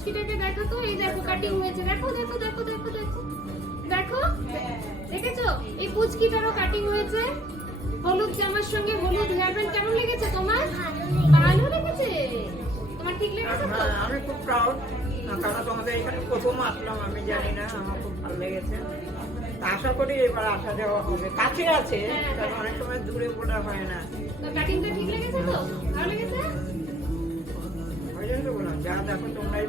পুচকিটাকে দেখো তো, এই দেখো কাটিং হয়েছে, দেখো দেখো দেখো দেখো দেখো দেখো, দেখেছো এই পুচকিটারও কাটিং হয়েছে। হলুদ জামার সঙ্গে হলুদ হেয়ার ব্যান্ড কেমন লেগেছে তোমার? ভালো লেগেছে? তোমার ঠিক লেগেছে তো? আমি খুব প্রাউড, কারণ তোমাদের এখানে প্রথম আসলাম, আমি জানি না, আমার খুব ভালো লেগেছে। আশা করি এবার আসা যাওয়া হবে, কাছে আছে কারণ অনেক সময় দূরে পড়া হয় না। কাটিংটা ঠিক লেগেছে তো? ভালো লেগেছে? ওই জন্য তো বললাম, যা দেখো তোমরাই